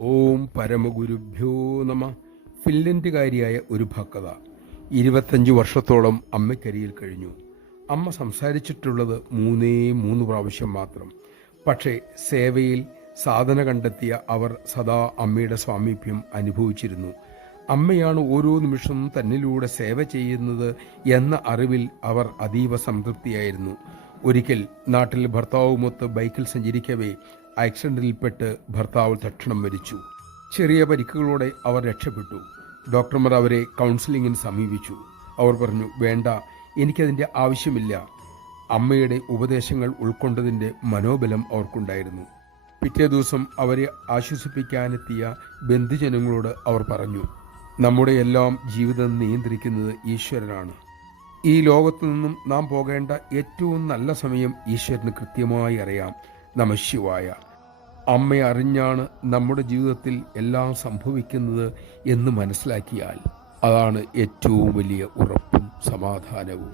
ഓം പരമഗുരുഭ്യോ നമ. ഫിൻലൻഡുകാരിയായ ഒരു ഭക്ത 25 വർഷത്തോളം അമ്മയ്ക്കരിയിൽ കഴിഞ്ഞു. അമ്മ സംസാരിച്ചിട്ടുള്ളത് 3 പ്രാവശ്യം മാത്രം. പക്ഷേ സേവയിൽ സാധന കണ്ടെത്തിയ അവർ സദാ അമ്മയുടെ സ്വാമീപ്യം അനുഭവിച്ചിരുന്നു. അമ്മയാണ് ഓരോ നിമിഷവും തന്നിലൂടെ സേവ ചെയ്യുന്നത് എന്ന അറിവിൽ അവർ അതീവ സംതൃപ്തിയായിരുന്നു. ഒരിക്കൽ നാട്ടിൽ ഭർത്താവുമൊത്ത് ബൈക്കിൽ സഞ്ചരിക്കവേ ആക്സിഡന്റിൽപ്പെട്ട് ഭർത്താവ് തക്ഷണം മരിച്ചു. ചെറിയ പരിക്കുകളോടെ അവർ രക്ഷപ്പെട്ടു. ഡോക്ടർമാർ അവരെ കൗൺസിലിങ്ങിന് സമീപിച്ചു. അവർ പറഞ്ഞു, വേണ്ട, എനിക്കതിൻ്റെ ആവശ്യമില്ല. അമ്മയുടെ ഉപദേശങ്ങൾ ഉൾക്കൊണ്ടതിൻ്റെ മനോബലം അവർക്കുണ്ടായിരുന്നു. പിറ്റേ ദിവസം അവരെ ആശ്വസിപ്പിക്കാനെത്തിയ ബന്ധുജനങ്ങളോട് അവർ പറഞ്ഞു, നമ്മുടെ എല്ലാം ജീവിതം നിയന്ത്രിക്കുന്നത് ഈശ്വരനാണ്. ഈ ലോകത്തു നിന്നും നാം പോകേണ്ട ഏറ്റവും നല്ല സമയം ഈശ്വരന് കൃത്യമായി അറിയാം. നമഃശിവായ. അമ്മയെ അറിഞ്ഞാണ് നമ്മുടെ ജീവിതത്തിൽ എല്ലാം സംഭവിക്കുന്നത് എന്ന് മനസ്സിലാക്കിയാൽ അതാണ് ഏറ്റവും വലിയ ഉറപ്പും സമാധാനവും.